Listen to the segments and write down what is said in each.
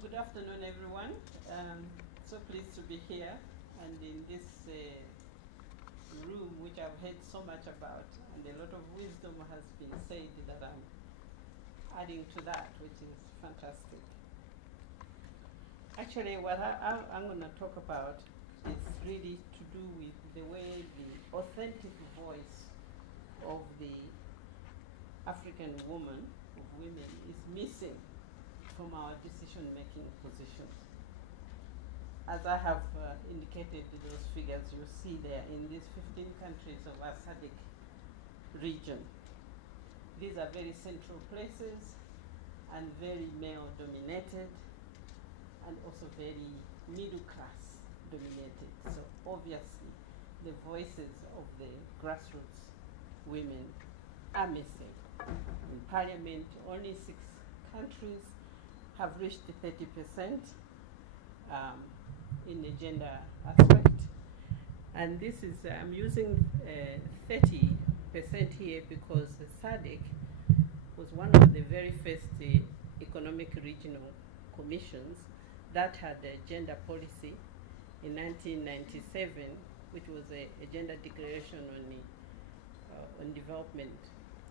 good afternoon, everyone. So pleased to be here and in this room, which I've heard so much about, and a lot of wisdom has been said that I'm adding to that, which is fantastic. Actually, what I'm going to talk about is really to do with the way the authentic voice of the African woman, of women, is missing from our decision-making positions. As I have indicated those figures you see there in these 15 countries of our SADC region. These are very central places and very male-dominated and also very middle-class dominated. So obviously the voices of the grassroots women are missing. In Parliament, only 6 countries have reached 30% in the gender aspect. And this is, I'm using 30% here because SADC was one of the very first economic regional commissions that had a gender policy in 1997, which was a gender declaration on development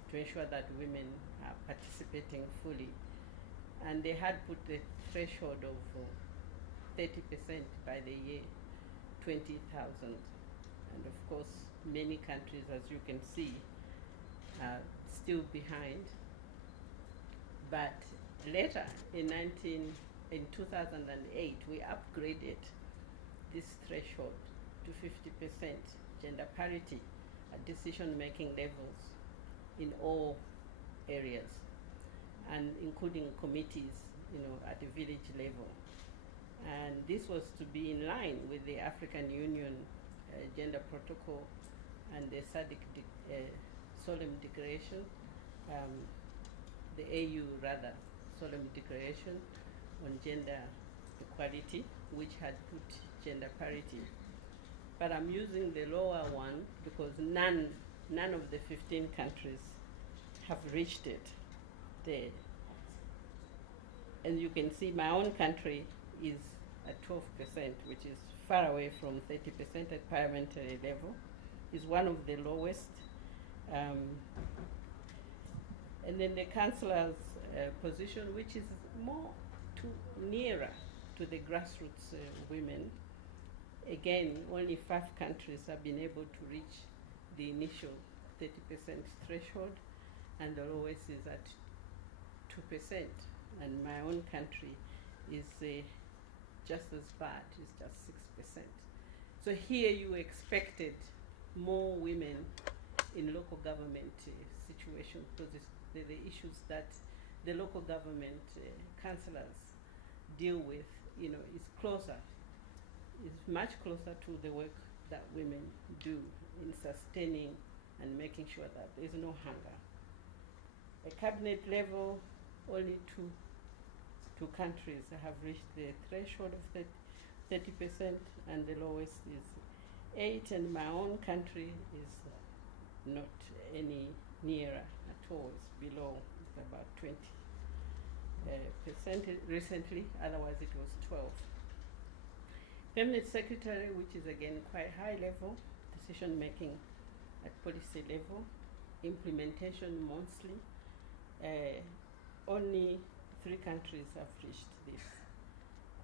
to ensure that women are participating fully. And they had put the threshold of 30% by the year 20,000. And of course, many countries, as you can see, are still behind. But later, in 2008, we upgraded this threshold to 50% gender parity at decision-making levels in all areas, and including committees, at the village level. And this was to be in line with the African Union Gender Protocol and the SADC Solemn Declaration, the AU rather, Solemn Declaration on Gender Equality, which had put gender parity. But I'm using the lower one because none of the 15 countries have reached it there. And you can see my own country is at 12%, which is far away from 30% at parliamentary level, is one of the lowest. And then the councillor's position, which is more nearer to the grassroots women. Again, only 5 countries have been able to reach the initial 30% threshold, and the lowest is at 2%. And my own country is just as bad, it's just 6%. So here you expected more women in local government situations, because the issues that the local government councillors deal with, is closer, is much closer to the work that women do in sustaining and making sure that there is no hunger. At cabinet level, only two countries have reached the threshold of 30%, and the lowest is 8, and my own country is not any nearer at all. It's below, it's about 20% recently, otherwise it was 12. Cabinet Secretary, which is again quite high level, decision making at policy level, implementation mostly, only 3 countries have reached this,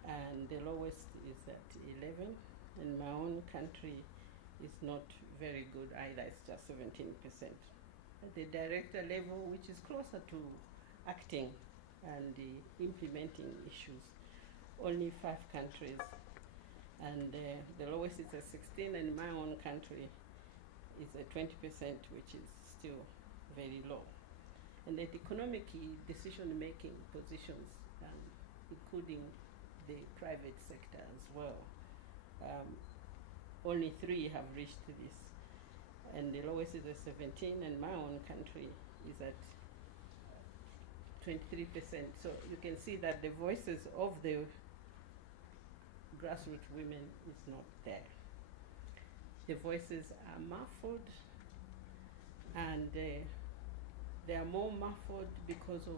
and the lowest is at 11, and my own country is not very good either, it's just 17%. At the director level, which is closer to acting and implementing issues, only 5 countries, and the lowest is at 16, and my own country is at 20%, which is still very low. And at economic decision-making positions, including the private sector as well, only 3 have reached this, and the lowest is at 17, and my own country is at 23%. So you can see that the voices of the grassroots women is not there. The voices are muffled, and they are more muffled because of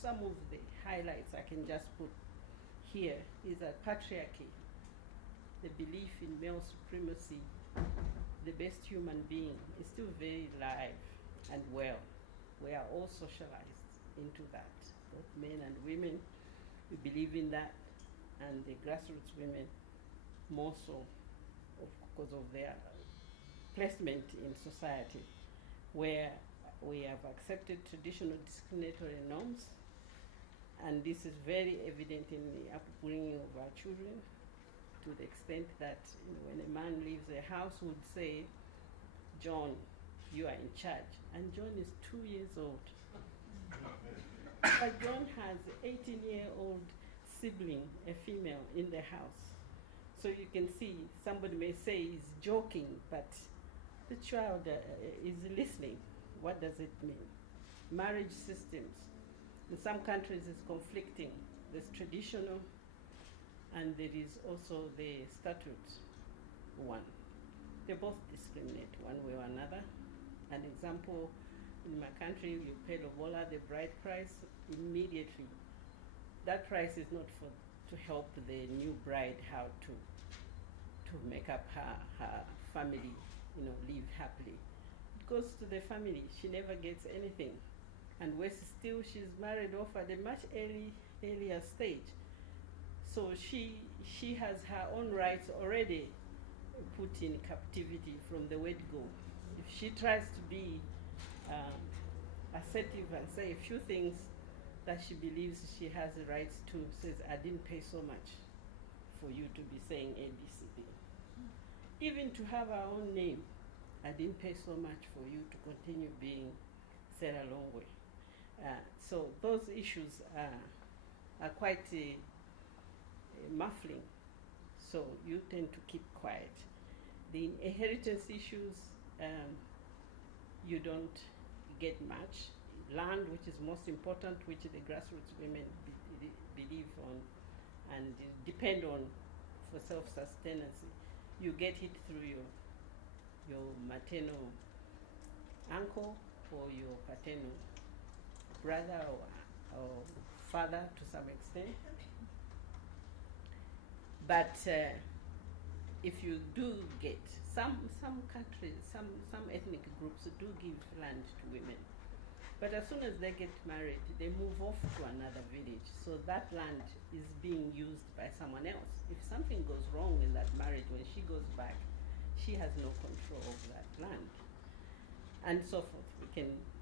some of the highlights I can just put here is that patriarchy, the belief in male supremacy, the best human being, is still very live and well. We are all socialized into that, both men and women. We believe in that, and the grassroots women more so because of their placement in society, where we have accepted traditional discriminatory norms, and this is very evident in the upbringing of our children, to the extent that when a man leaves a house, would say, "John, you are in charge," and John is 2 years old. But John has an 18-year-old sibling, a female, in the house. So you can see, somebody may say he's joking, but the child is listening. What does it mean? Marriage systems. In some countries it's conflicting. There's traditional, and there is also the statute one. They both discriminate one way or another. An example, in my country, you pay lobola, the bride price, immediately. That price is not to help the new bride how to make up her family, live happily. It goes to the family. She never gets anything. And worse still, she's married off at a much earlier stage. So she has her own rights already put in captivity from the word go. If she tries to be assertive and say a few things that she believes she has the rights to, says, "I didn't pay so much for you to be saying A, B, C, D." Even to have our own name, "I didn't pay so much for you to continue being Sarah Longwe." So those issues are quite muffling. So you tend to keep quiet. The inheritance issues, you don't get much. Land, which is most important, which the grassroots women believe on and depend on for self-sustenance, you get it through your maternal uncle or your paternal brother or father to some extent. But if you do get, some countries, some ethnic groups do give land to women. But as soon as they get married, they move off to another village. So that land is being used by someone else. If something goes wrong in that marriage, when she goes back, she has no control of that land. And so forth.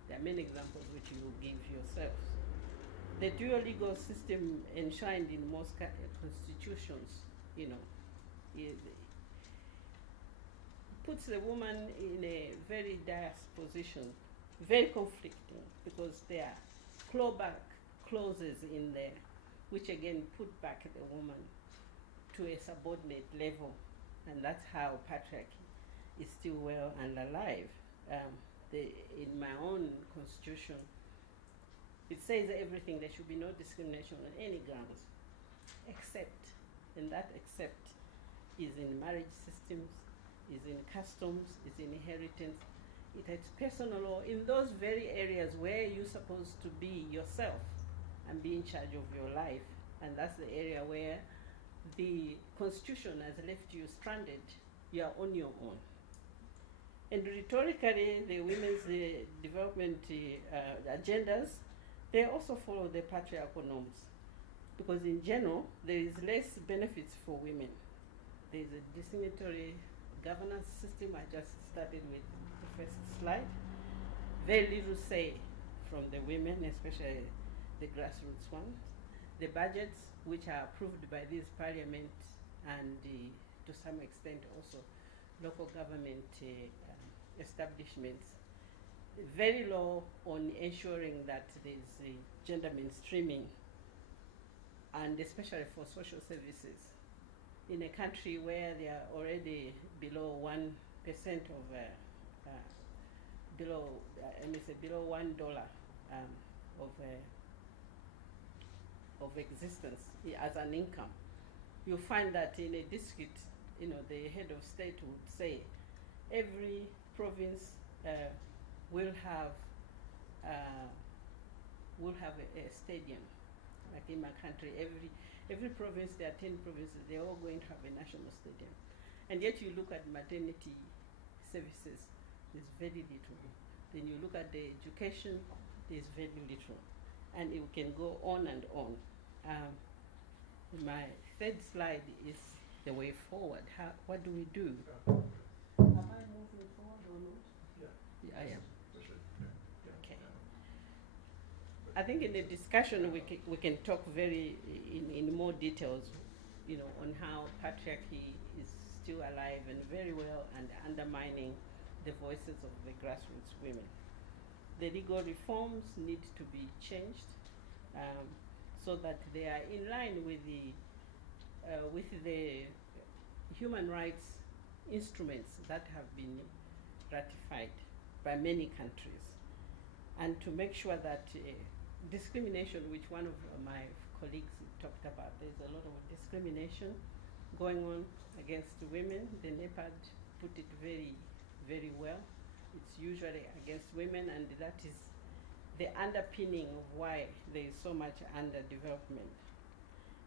There are many examples which you will give yourselves. The dual legal system enshrined in most constitutions, it puts the woman in a very dire position, very conflicting, because there are clawback clauses in there, which again put back the woman to a subordinate level, and that's how patriarchy is still well and alive. In my own constitution, it says everything. There should be no discrimination on any grounds, except, and that except is in marriage systems, is in customs, is in inheritance. It has personal law in those very areas where you're supposed to be yourself and be in charge of your life. And that's the area where the Constitution has left you stranded. You are on your own. And rhetorically, the women's development agendas, they also follow the patriarchal norms. Because in general, there is less benefits for women. There is a discriminatory governance system. I just started with the first slide. Very little say from the women, especially the grassroots ones. The budgets, which are approved by this parliament and to some extent also local government establishments, very low on ensuring that there's gender mainstreaming, and especially for social services. In a country where they are already below 1% below $1 of existence as an income, you find that in a district, the head of state would say every province will have a stadium. Like in my country, Every province, there are 10 provinces, they're all going to have a national stadium. And yet you look at maternity services, there's very little. Then you look at the education, there's very little. And it can go on and on. My third slide is the way forward. What do we do? Am I moving forward or not? Yeah, I am. Okay. I think in the discussion we can talk very in more details, on how patriarchy is still alive and very well and undermining the voices of the grassroots women. The legal reforms need to be changed so that they are in line with the human rights instruments that have been ratified by many countries, and to make sure that discrimination, which one of my colleagues talked about, there's a lot of discrimination going on against women. The NEPAD put it very, very well. It's usually against women, and that is the underpinning of why there is so much underdevelopment.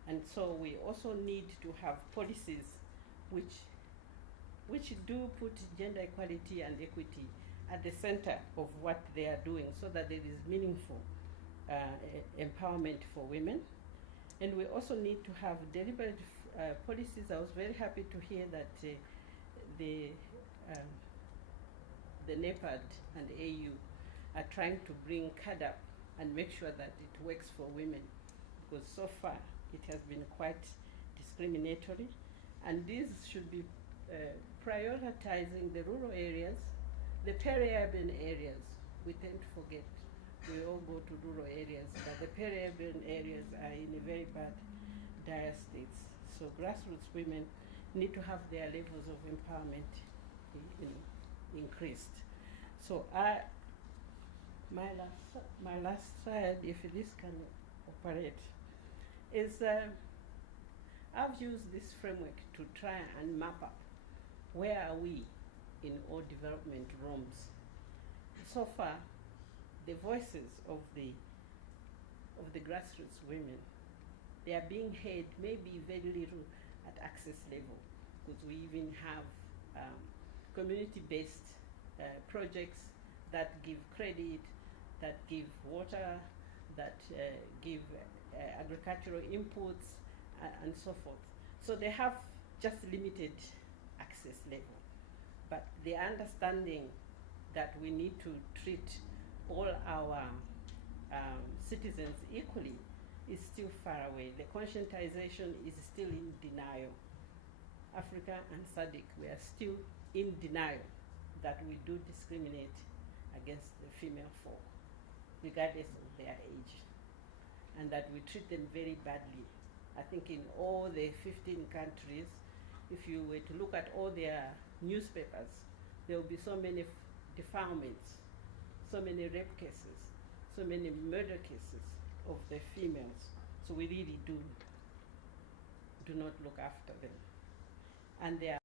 And so we also need to have policies which do put gender equality and equity at the center of what they are doing, so that there is meaningful empowerment for women. And we also need to have deliberate policies. I was very happy to hear that the NEPAD and AU are trying to bring CADAP and make sure that it works for women, because so far it has been quite discriminatory. And these should be prioritizing the rural areas, the peri-urban areas. We tend to forget. We all go to rural areas, but the peri-urban areas are in a very bad, dire states. So grassroots women need to have their levels of empowerment increased. So my last slide, if this can operate, is I've used this framework to try and map up where are we in all development realms. So far, the voices of the grassroots women, they are being heard maybe very little at access level, because we even have community-based projects that give credit, that give water, that give agricultural inputs, and so forth. So they have just limited access level. But the understanding that we need to treat all our citizens equally is still far away. The conscientization is still in denial. Africa and SADC, we are still in denial that we do discriminate against the female folk, regardless of their age, and that we treat them very badly. I think in all the 15 countries, if you were to look at all their newspapers, there will be so many defilements, so many rape cases, so many murder cases of the females. So we really do not look after them. And they are